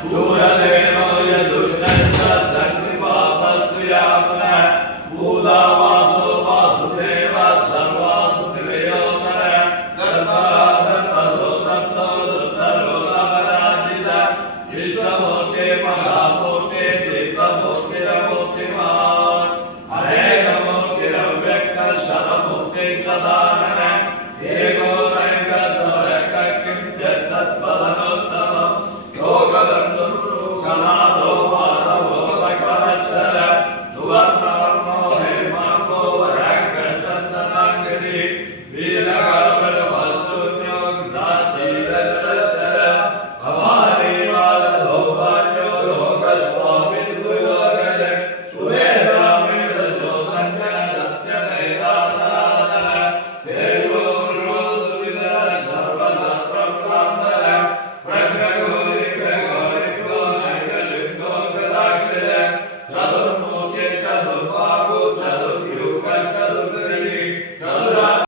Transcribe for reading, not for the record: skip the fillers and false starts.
शूरसेनो यदुष्णश्च शक्तिपातस्तु यामुनः भूतावासो वासुदेवः सर्वासुदेवोत्तरः धर्मराधर्मधो तत्तो दुर्धरो अपराजितः विश्वमूर्ते महामूर्ते दीप्तमूर्तिरमूर्तिमान् अनेकमूर्तिरव्यक्तः शतमूर्तिः सदाननः एको नैकद्वयः किं तत्पदमोत्तमम् लोकबन्धुर्लोकनाथो माधवो सकलचरः सुवर्णवर्णो हेमाङ्गो वराङ्गचन्दनाङ्गिरी वीरकल्पलवस्तुन्यो ज्ञातिरतरः भवानी माधवो वाण्यो लोकस्वामिन्दुलोकज सुवेदामेतजो सञ्जयत्यनैकादानः तेजो वृषो दुर्विदः सर्वशास्त्रप्रदाम्बरः प्रज्ञगोरिको नैकशिम्नो गदाग्रजः चतुर्मुखे चतुर्पा